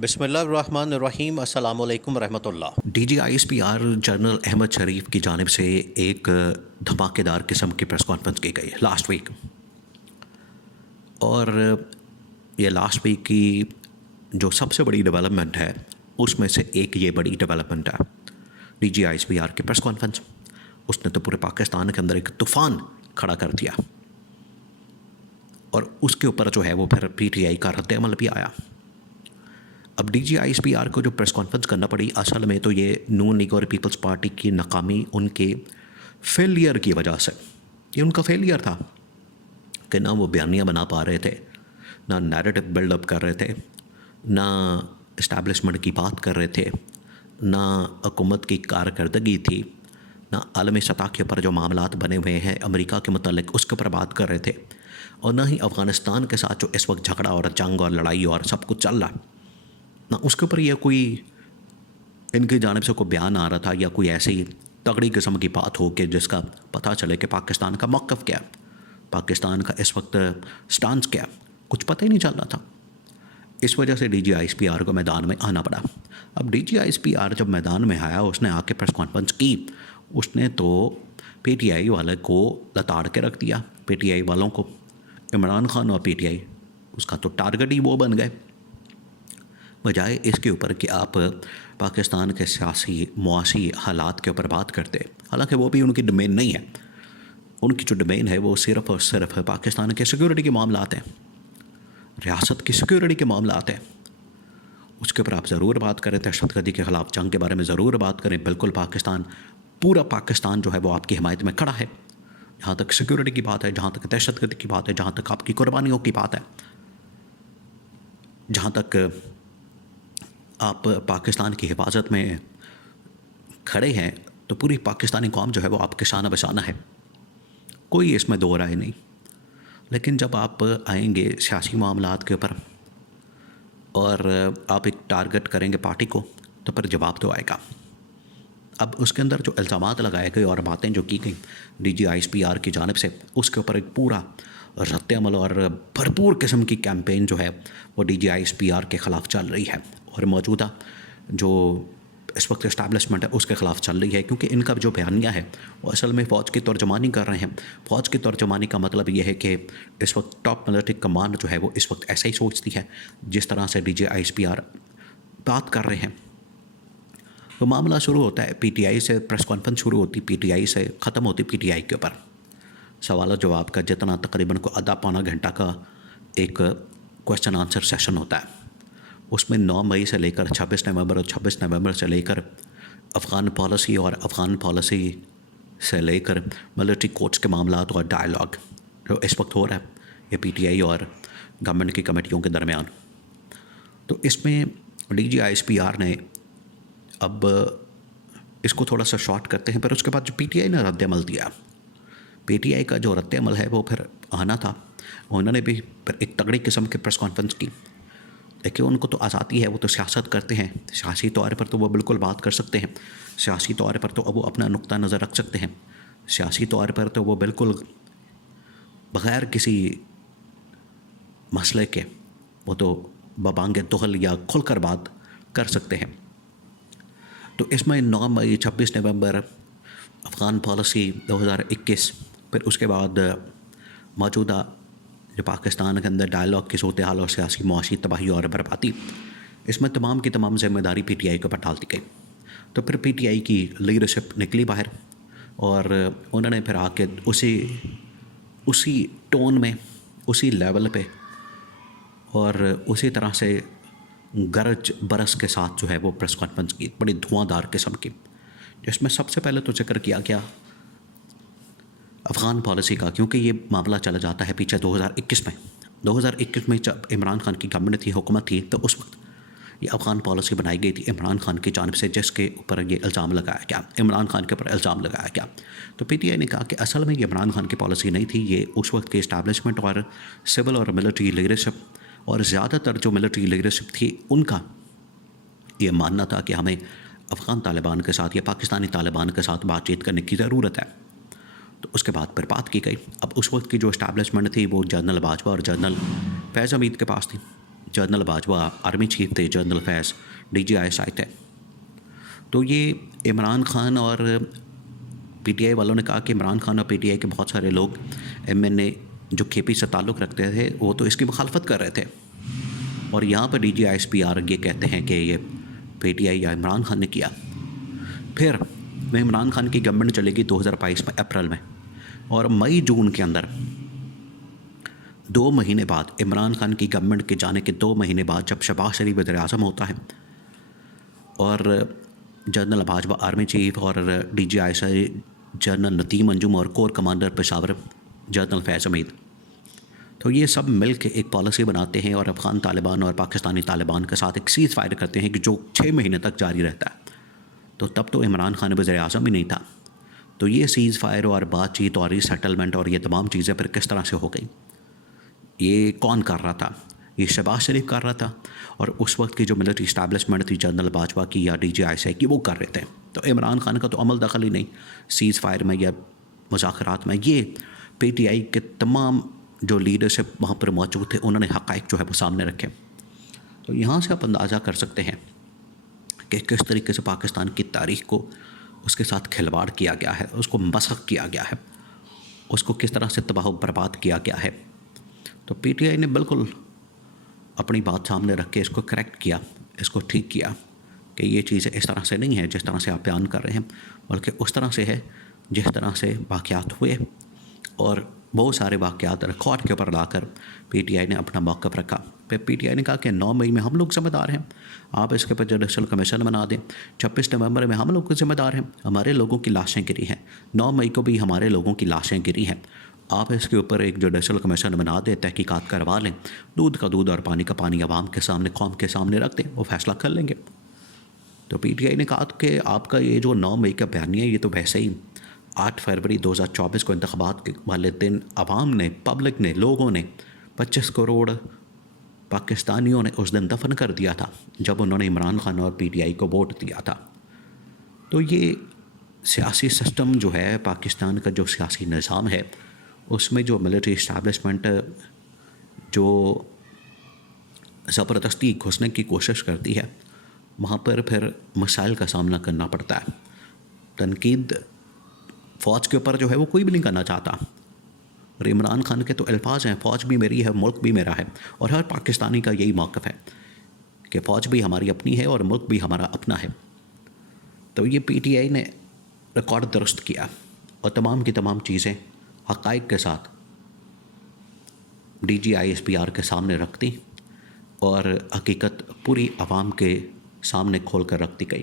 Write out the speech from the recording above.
बिस्मिल्लाहिर्रहमानिर्रहीम अस्सलामु अलैकुम रहमतुल्लाह। DGISPR जनरल अहमद शरीफ की जानिब से एक धमाकेदार किस्म की प्रेस कॉन्फ्रेंस की गई लास्ट वीक। और ये लास्ट वीक की जो सबसे बड़ी डेवलपमेंट है उसमें से एक ये बड़ी डेवलपमेंट है DGISPR की प्रेस कॉन्फ्रेंस। उसने तो पूरे पाकिस्तान के अंदर एक तूफ़ान खड़ा कर दिया और उसके ऊपर जो है वो फिर PTI का रद्द-ए-अमल भी आया। अब DGISPR को जो प्रेस कॉन्फ्रेंस करना पड़ी, असल में तो ये नून लीग और पीपल्स पार्टी की नाकामी, उनके फेलियर की वजह से, ये उनका फेलियर था कि ना वो बयानियाँ बना पा रहे थे, ना नैरेटिव बिल्डअप कर रहे थे, ना इस्टेब्लिशमेंट की बात कर रहे थे, ना हुकूमत की कारकर्दगी थी, ना आलमी सतह के ऊपर जो मामलात बने हुए हैं अमेरिका के मुतालिक उसके ऊपर बात कर रहे थे, और ना ही अफ़गानिस्तान के साथ जो इस वक्त झगड़ा और जंग और लड़ाई और सब कुछ चल रहा है ना उसके ऊपर यह कोई इनकी जानिब से कोई बयान आ रहा था या कोई ऐसी तगड़ी किस्म की बात हो कि जिसका पता चले कि पाकिस्तान का मौक़िफ़ क्या है, पाकिस्तान का इस वक्त स्टांस क्या है, कुछ पता ही नहीं चल रहा था। इस वजह से DGISPR को मैदान में आना पड़ा। अब DGISPR जब मैदान में आया, उसने आके प्रेस कॉन्फ्रेंस की, उसने तो PTI वाले को लताड़ के रख दिया। PTI वालों को, इमरान खान और PTI, उसका तो टारगेट ही वो बन गए, बजाय इसके ऊपर कि आप पाकिस्तान के सियासी मुआशी हालात के ऊपर बात करते। हालांकि वो भी उनकी डोमेन नहीं है, उनकी जो डोमेन है वो सिर्फ़ और सिर्फ पाकिस्तान के सिक्योरिटी के मामलात हैं, रियासत की सिक्योरिटी के मामलात हैं। उसके ऊपर आप ज़रूर बात करें, दहशतगर्दी के ख़िलाफ़ जंग के बारे में ज़रूर बात करें। बिल्कुल पाकिस्तान, पूरा पाकिस्तान जो है वो आपकी हिमायत में खड़ा है, जहाँ तक सिक्योरिटी की बात है, जहाँ तक दहशतगर्दी की बात है, जहाँ तक आपकी कुर्बानियों की बात है, जहाँ तक आप पाकिस्तान की हिफाजत में खड़े हैं, तो पूरी पाकिस्तानी कौम जो है वो आपके शाना बशाना है, कोई इसमें दो राय नहीं। लेकिन जब आप आएंगे सियासी मामलात के ऊपर और आप एक टारगेट करेंगे पार्टी को, तो फिर जवाब तो आएगा। अब उसके अंदर जो इल्ज़ामात लगाए गए और बातें जो की गई DGISPR की जानिब से, उसके ऊपर एक पूरा रद्द-ए-अमल और भरपूर किस्म की कैंपेन जो है वो DGISPR के ख़िलाफ़ चल रही है, और मौजूदा जो इस वक्त इस्टेब्लिशमेंट है उसके ख़िलाफ़ चल रही है। क्योंकि इनका जो बयानिया है वो असल में फ़ौज की तर्जुमानी कर रहे हैं। फ़ौज की तर्जुमानी का मतलब ये है कि इस वक्त टॉप मिलिट्री कमांड जो है वो इस वक्त ऐसा ही सोचती है जिस तरह से DGISPR बात कर रहे हैं। तो मामला शुरू होता है PTI से, प्रेस कॉन्फ्रेंस शुरू होती PTI से, ख़त्म होती PTI के ऊपर सवाल जवाब का, जितना तकरीबन को आधा पौना घंटा का एक क्वेश्चन आंसर सेशन होता है। उसमें 9 मई से लेकर 26 नवंबर और 26 नवंबर से लेकर अफ़गान पॉलिसी और अफ़गान पॉलिसी से लेकर मिलिट्री कोर्ट्स के मामलात और डायलॉग जो इस वक्त हो रहा है ये PTI और गवर्नमेंट की कमेटियों के दरमियान। तो इसमें DGISPR ने, अब इसको थोड़ा सा शॉर्ट करते हैं, पर उसके बाद जो PTI ने रद्द-ए-अमल दिया, PTI का जो रद्द-ए-अमल है वो फिर आना था। उन्होंने भी फिर एक तगड़ी किस्म की प्रेस कॉन्फ्रेंस की। देखिए, उनको तो आज़ादी है, वो तो सियासत करते हैं, सियासी तौर पर तो वो बिल्कुल बात कर सकते हैं, सियासी तौर पर तो वो अपना नुक्ता नज़र रख सकते हैं, सियासी तौर पर तो वो बिल्कुल बग़ैर किसी मसले के वो तो बबांगे दुहल या खुलकर बात कर सकते हैं। तो इसमें 9 मई 26 नवंबर अफ़गान पॉलिसी 2021, फिर उसके बाद मौजूदा जो पाकिस्तान के अंदर डायलॉग की सूरत हाल और सियासी मुआशी तबाही और बर्बादी, इसमें तमाम की तमाम ज़िम्मेदारी PTI के ऊपर डाल दी गई। तो फिर PTI की लीडरशिप निकली बाहर और उन्होंने फिर आके उसी टोन में, उसी लेवल पे और उसी तरह से गरज बरस के साथ जो है वो प्रेस कॉन्फ्रेंस की, बड़ी धुआंधार किस्म की, जिसमें सबसे पहले तो जिक्र किया गया अफ़गान पॉलिसी का, क्योंकि ये मामला चला जाता है पीछे 2021 में जब इमरान खान की गवर्नमेंट थी, हुकूमत थी, तो उस वक्त ये अफ़गान पॉलिसी बनाई गई थी इमरान खान की जानिब से, जिसके ऊपर ये इल्ज़ाम लगाया गया, इमरान खान के ऊपर इल्ज़ाम लगाया गया। तो PTI ने कहा कि असल में ये इमरान खान की पॉलिसी नहीं थी, ये उस वक्त की इस्टेब्लिशमेंट और सिविल और मिलिट्री लीडरशिप और ज़्यादातर जो मिलिट्री लीडरशिप थी उनका ये मानना था कि हमें अफ़गान तालिबान के साथ या पाकिस्तानी तालिबान के साथ बातचीत करने की ज़रूरत है। तो उसके बाद फिर बात की गई। अब उस वक्त की जो इस्टेब्लिशमेंट थी वो जनरल बाजवा और जनरल फैज़ हमीद के पास थी, जनरल बाजवा आर्मी चीफ थे, जनरल फैज़ DGISI थे। तो ये इमरान खान और PTI वालों ने कहा कि इमरान खान और PTI के बहुत सारे लोग MNA जो KP से ताल्लुक़ रखते थे वो तो इसकी मुखालफत कर रहे थे। और यहाँ पर DGISPR ये कहते हैं कि ये PTI या इमरान खान ने किया। फिर इमरान खान की गवर्नमेंट चलेगी 2022 में अप्रैल में, और मई जून के अंदर 2 महीने बाद, इमरान खान की गवर्नमेंट के जाने के 2 महीने बाद, जब शहबाज शरीफ वज़ीर-ए-आज़म होता है और जनरल बाजवा आर्मी चीफ और DGISI जनरल नदीम अंजुम और कोर कमांडर पेशावर जनरल फैज़ हमीद, तो ये सब मिल के एक पॉलिसी बनाते हैं और अफ़गान तालिबान और पाकिस्तानी तालिबान के साथ एक सीज़ फायर करते हैं कि जो 6 महीने तक जारी रहता है। तो तब तो इमरान खान वज़ीर-ए-आज़म ही नहीं था। तो ये सीज़ फायर और बातचीत और रीसेटलमेंट और ये तमाम चीज़ें फिर किस तरह से हो गई, ये कौन कर रहा था? ये शहबाज शरीफ कर रहा था, और उस वक्त की जो मिलिट्री इस्टेब्लिशमेंट थी जनरल बाजवा की या DGISI की, वो कर रहे थे। तो इमरान खान का तो अमल दखल ही नहीं सीज़ फायर में या मुज़ाकरात में। ये PTI के तमाम जो लीडरशिप वहाँ पर मौजूद थे उन्होंने हक़ाइक़ जो है वो सामने रखे। तो यहाँ से आप अंदाज़ा कर सकते हैं कि किस तरीके से पाकिस्तान की तारीख़ को उसके साथ खिलवाड़ किया गया है, उसको मसख़ किया गया है, उसको किस तरह से तबाह बर्बाद किया गया है। तो PTI ने बिल्कुल अपनी बात सामने रख के इसको करेक्ट किया, इसको ठीक किया कि ये चीज़ें इस तरह से नहीं है जिस तरह से आप बयान कर रहे हैं, बल्कि उस तरह से है जिस तरह से वाक़यात हुए। और बहुत सारे वाक़यात रिकॉर्ड के ऊपर लाकर PTI ने अपना मौक़िफ़ रखा। फिर PTI ने कहा कि 9 मई में हम लोग ज़िम्मेदार हैं, आप इसके ऊपर जुडिशल कमीशन बना दें। 26 नवंबर में हम लोग ज़िम्मेदार हैं, हमारे लोगों की लाशें गिरी हैं। 9 मई को भी हमारे लोगों की लाशें गिरी हैं, आप इसके ऊपर एक जुडिशल कमीशन बना दें, तहकीकात करवा लें, दूध का दूध और पानी का पानी आवाम के सामने, कौम के सामने रख दें, वो फ़ैसला कर लेंगे। तो PTI ने कहा कि आपका ये जो 9 मई का बयानिया, ये तो वैसे ही 8 फरवरी 2024 को इंतखाबात के वाले दिन आवाम ने, पब्लिक ने, लोगों ने, 25 करोड़ पाकिस्तानियों ने उस दिन दफन कर दिया था जब उन्होंने इमरान खान और PTI को वोट दिया था। तो ये सियासी सिस्टम जो है, पाकिस्तान का जो सियासी निज़ाम है, उसमें जो मिलिट्री इस्टेब्लिशमेंट जो ज़बरदस्ती घुसने की कोशिश करती है, वहाँ पर फिर मसाइल का सामना करना पड़ता है। तनकीद फ़ौज के ऊपर जो है वो कोई भी नहीं करना चाहता, और इमरान खान के तो अल्फाज हैं, फ़ौज भी मेरी है, मुल्क भी मेरा है, और हर पाकिस्तानी का यही मौक़िफ़ है कि फ़ौज भी हमारी अपनी है और मुल्क भी हमारा अपना है। तो ये PTI ने रिकॉर्ड दुरुस्त किया और तमाम की तमाम चीज़ें हक़ाइक़ के साथ DGISPR के सामने रख दी और हकीकत पूरी आवाम के सामने खोल कर रख दी गई।